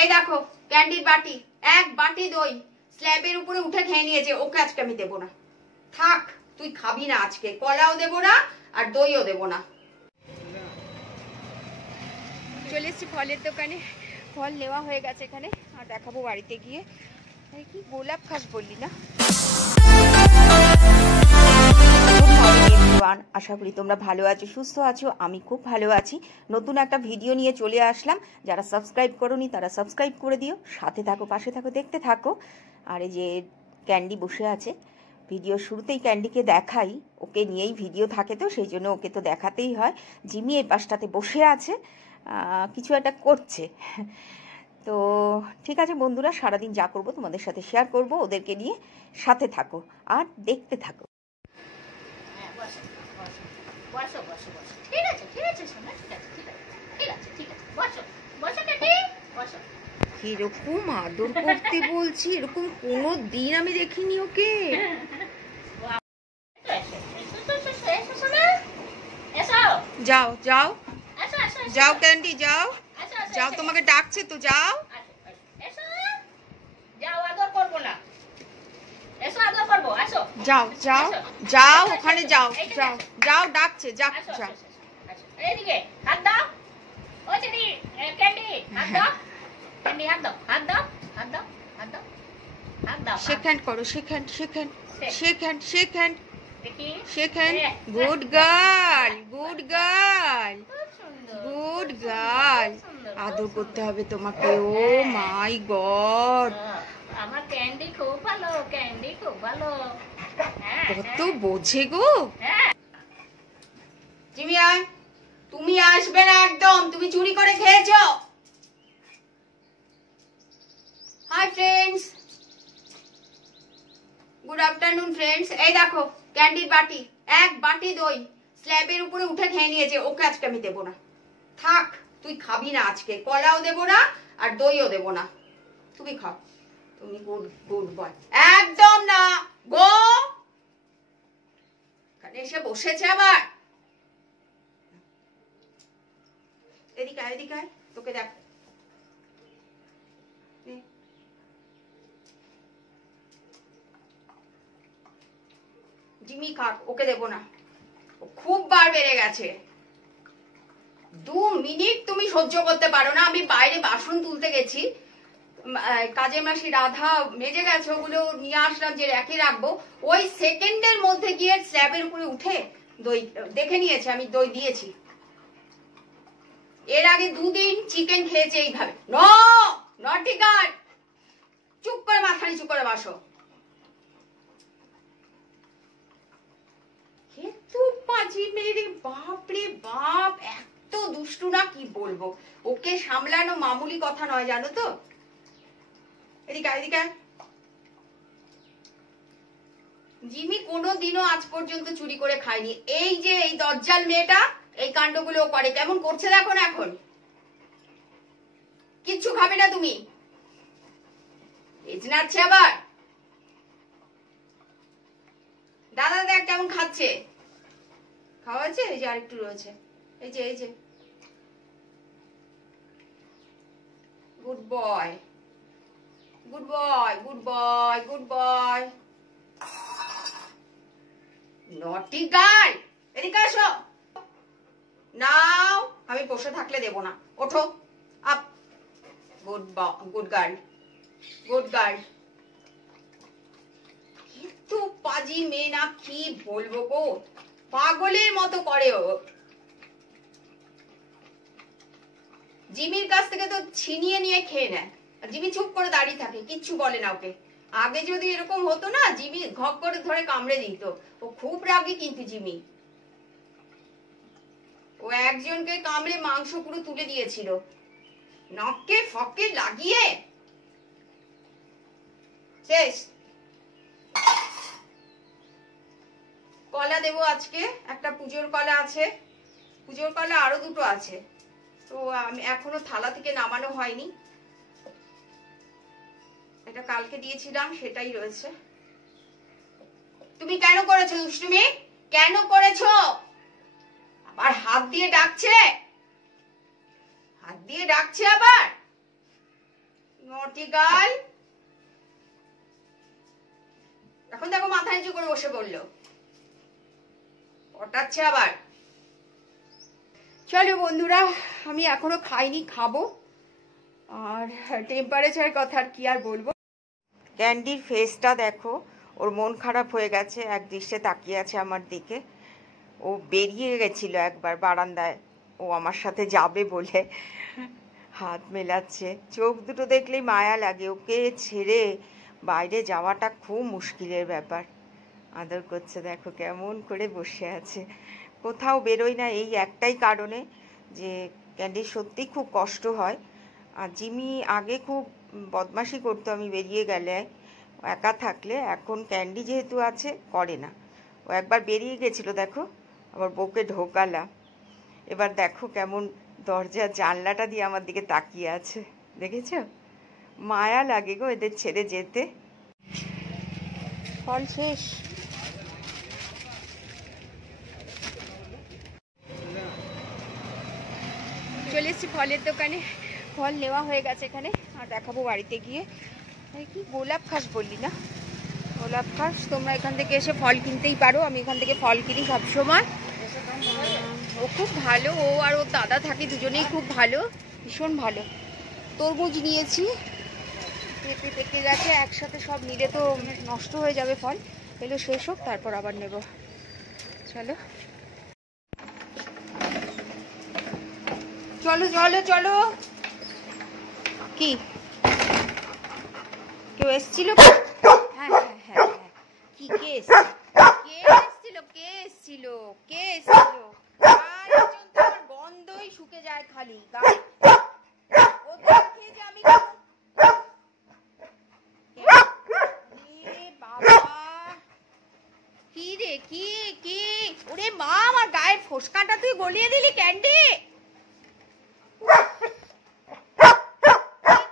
এই দেখো ক্যান্ডির বাটি, এক বাটি দই স্ল্যাবের উপরে উঠে খেয়ে নিয়েছে। ওকে আজকে আমি দেবো না, থাক তুই খাবি না আজকে, কলাও দেবো না আর দইও দেবো না। চলে এসছি ফলের দোকানে, ফল নেওয়া হয়ে গেছে এখানে, আর দেখাবো বাড়িতে গিয়ে। কি গোলাপ খাস বললি না? আশা করি তোমরা ভালো আছো, সুস্থ আছো। আমি খুব ভালো আছি। নতুন একটা ভিডিও নিয়ে চলে আসলাম। যারা সাবস্ক্রাইব করোনি তারা সাবস্ক্রাইব করে দিও, সাথে থাকো, পাশে থাকো, দেখতে থাকো। আর এই যে ক্যান্ডি বসে আছে, ভিডিও শুরুতেই ক্যান্ডিকে দেখাই, ওকে নিয়েই ভিডিও থাকে তো সেই জন্য ওকে তো দেখাতেই হয়। জিমি এই পাশটাতে বসে আছে, কিছু একটা করছে। তো ঠিক আছে বন্ধুরা, সারাদিন যা করবো তোমাদের সাথে শেয়ার করব, ওদেরকে নিয়ে সাথে থাকো আর দেখতে থাকো। কিরকম আদর করতে বলছি, এরকম কোনো দিন আমি দেখিনি ওকে। যাও যাও যাও ক্যান্ডি, যাও যাও, তোমাকে ডাকছে তো, যাও। যাও যাও যাও, ওখানে যাও যাও যাও, ডাকছে, যাও যাও। শেক হ্যান্ড করো, shake hand, shake hand, shake hand, shake hand, shake hand. Good girl, good girl, good girl. আদর করতে হবে তোমাকে। ও মাই গড, আমার ক্যান্ডি খুব ভালো, ক্যান্ডি খুব ভালো, কত বোঝে গো। জিমি আয়, তুমি আসবে না একদম, তুমি চুরি করে খেয়েছো। Hi friends, good afternoon friends. এই দেখো ক্যান্ডির বাটি, এক বাটি দই স্ল্যাবের উপরে উঠে খেয়ে নিয়েছে। ওকে আজকে আমি দেবো না, থাক তুই খাবি না আজকে, কলাও দেবো না আর দইও দেবো না, তুমি খাও। তুমি গুড গুড বয়, একদম না গো। এখানে এসে বসেছে আবার। এদিকে আয়, এদিকে আয়, তোকে দেখ। জিমি খাক, ওকে দেবো না, খুব বার বেড়ে গেছে। 2 মিনিট তুমি সহ্য করতে পারো না? আমি বাইরে বাসন তুলতে গেছি, কাজের মাসি রাধা মেজে গেছে, ওগুলো নিয়ে আসলাম যে র্যাকে রাখবো। ওই সেকেন্ডের মধ্যে গিয়ে স্ল্যাবের উপরে উঠে দই দেখে নিয়েছে আমি দই দিয়েছি। এর আগে 2 দিন চিকেন খেয়েছে এইভাবে। নটি গার্ড, চুপ করে মাথা নিচু করে বসো। বাপরে বাপ, এত দুষ্টু না কি বলবো। ওকে সামলানো মামুলি কথা নয় জানো তো। এদিকে এদিকে। জিমি কোনোদিনও আজ পর্যন্ত চুরি করে খায়নি। এই যে এই দজ্জাল মেয়েটা এই কাণ্ডগুলো করে, কেমন করছে দেখো না এখন। কিচ্ছু খাবে না তুমি, এজনাচ্ছে আবার। দাদা দেখ কেমন খাচ্ছে, খাওয়া হয়েছে, এই যে আরেকটু রয়েছে, এই যে এই যে। Good boy, good boy, good boy, good boy. নটি গার্ল, এদিকে আসো। নাও, আমি বসে থাকলে দেবো না, ওঠো up. Good good girl, good girl. কিন্তু পাজি মেয়ে না, কি বলবো গো, পাগলের মতো করে ও। জিমির কাছ থেকে তো ছিনিয়ে নিয়ে খেয়ে নেয়, আর জিমি চুপ করে দাঁড়িয়ে থাকে, কিচ্ছু বলে না ওকে। আগে যদি এরকম হতো না, জিমি ঘক করে ধরে কামড়ে দিত। ও খুব রাগী কিন্তু জিমি। ও একজনকে কামড়ে মাংস পুরো তুলে দিয়েছিল, নখকে ফকে লাগিয়ে। শেষ। কলা দেবো আজকে, একটা পুজোর কলা আছে, পুজোর কলা আরো 2টো আছে, তো আমি এখনো থালা থেকে নামানো হয়নি। এটা কালকে দিয়েছিলাম, সেটাই রয়েছে। তুমি কেন করেছো দুষ্টুমি, কেন করেছো? আবার হাত দিয়ে ডাকছে, হাত দিয়ে ডাকছে আবার। নটি গার্ল। এখন দেখো মাথা নিচু করে বসে পড়লো, পটাচ্ছে আবার। চলো বন্ধুরা, আমি এখনো খাইনি, খাবো। আর টেম্পারেচার কথা আর কি আর বলবো। ক্যান্ডির ফেসটা দেখো, ওর মন খারাপ হয়ে গেছে, এক দৃশ্যে তাকিয়ে আছে আমার দিকে। ও বেরিয়ে গেছিল একবার বারান্দায়, ও আমার সাথে যাবে বলে হাত মেলাচ্ছে। চোখ দুটো দেখলেই মায়া লাগে, ওকে ছেড়ে বাইরে যাওয়াটা খুব মুশকিলের ব্যাপার। আদর করছে, দেখো কেমন করে বসে আছে। কোথাও বেরোই না এই একটাই কারণে যে ক্যান্ডির সত্যিই খুব কষ্ট হয়। আর জিমি আগে খুব বদমাশি করতো আমি বেরিয়ে গেলে, একা থাকলে। এখন ক্যান্ডি যেহেতু আছে, করে না। ও একবার বেরিয়ে গেছিলো, দেখো আবার বউকে ঢোকালাম। এবার দেখো কেমন দরজার জানলাটা দিয়ে আমার দিকে তাকিয়ে আছে, দেখেছ? মায়া লাগে গো এদের ছেড়ে যেতে। ফল শেষ। চলে এসেছি ফলের দোকানে, ফল নেওয়া হয়ে গেছে এখানে। আর দেখাবো বাড়িতে গিয়ে। কি গোলাপ খাস বললি না? গোলাপ খাস, তোমরা এখান থেকে এসে ফল কিনতেই পারো। আমি এখান থেকে ফল কিনি সবসময়। ও খুব ভালো, ও আর ওর দাদা থাকে, দুজনেই খুব ভালো, ভীষণ ভালো। তরমুজ নিয়েছি, পেঁপে পেকে গেছে, একসাথে সব নিলে তো নষ্ট হয়ে যাবে ফল। এগুলো শেষ হোক, তারপর আবার নেব। চলো চলো চলো চলো। কি কেউ এসছিল? হ্যাঁ হ্যাঁ হ্যাঁ হ্যাঁ। কি কে এসছিল? কে এসছিল? কে এসছিল? আর একজন তো আমার গন্ধই শুকে যায় খালি গায়ে। ও দেখে যে আমি বাবা, কি রে, কি কি? ওরে মা, আমার গায়ের ফোসকাটা তুই গলিয়ে দিলি ক্যান্ডি।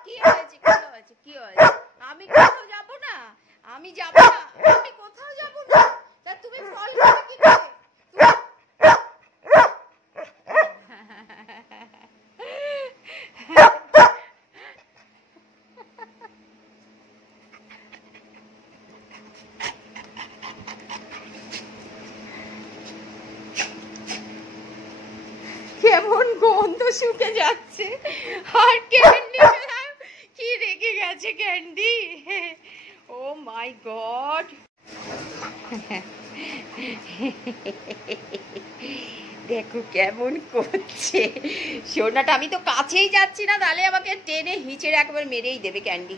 কি হয়েছে? কি হয়েছে? কি হয়েছে? আমি কোথাও যাব না, আমি যাব না, আমি কোথাও যাব না। তা তুমি ফল খাবে কি করে? কেমন গন্ধ শুকে যাচ্ছে। আর ক্যান্ডি কি রেগে গেছে ক্যান্ডি। ও মাই গড। দেখো কেমন করছে সোনাটা। আমি তো কাছেই যাচ্ছি না, তাহলে আমাকে টেনে হিচড়ে একবার মেরেই দেবে ক্যান্ডি।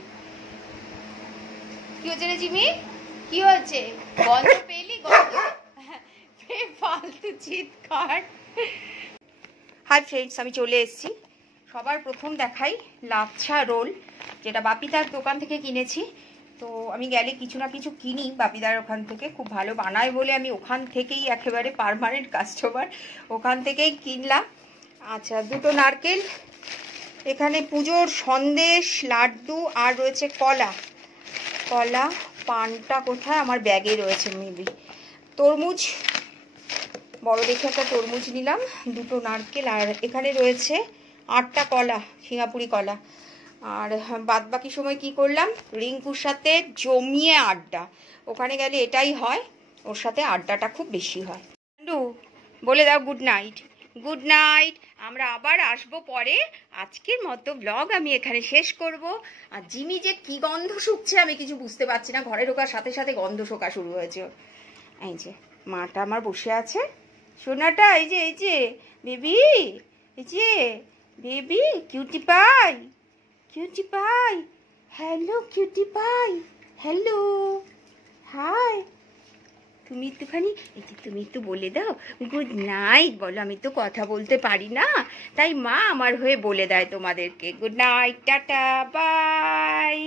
কি হচ্ছে রে জিমি? কি হচ্ছে? গন্ধ পেলি? গন্ধ ফালতু চিৎকার। হাই ফ্রেন্ডস, আমি চলে এসেছি। সবার প্রথম দেখাই লাচ্ছা রোল, যেটা বাপিদার দোকান থেকে কিনেছি। তো আমি গেলে কিছু না কিছু কিনি বাপিদার ওখান থেকে, খুব ভালো বানায় বলে আমি ওখান থেকেই একেবারে পার্মানেন্ট কাস্টমার, ওখান থেকেই কিনলাম। আচ্ছা, দুটো নারকেল, এখানে পুজোর সন্দেশ, লাড্ডু, আর রয়েছে কলা। কলা পানটা কোথায়? আমার ব্যাগে রয়েছে মেবি। তরমুজ, বড় দেখে একটা তরমুজ নিলাম, দুটো নারকেল, আর এখানে রয়েছে 8টা কলা, সিঙ্গাপুরি কলা। আর বাদ বাকি সময় কি করলাম? রিঙ্কুর সাথে জমিয়ে আড্ডা। ওখানে গেলে এটাই হয়, ওর সাথে আড্ডাটা খুব বেশি হয়। বলে দাও গুড নাইট। গুড নাইট, আমরা আবার আসবো পরে। আজকের মতো ব্লগ আমি এখানে শেষ করব। আর জিমি যে কি গন্ধ শুকছে আমি কিছু বুঝতে পারছি না, ঘরে ঢোকার সাথে সাথে গন্ধ শোকা শুরু হয়েছে। এই যে মাটা আমার বসে আছে, সোনাটা, এই যে বেবি, এই যে baby, cutie pie, cutie pie, hello cutie pie, hello, hi. তুমি একটুখানি, এই যে তুমি একটু বলে দাও গুড নাইট বলো। আমি তো কথা বলতে পারি না, তাই মা আমার হয়ে বলে দেয় তোমাদেরকে। Good night, tata, by.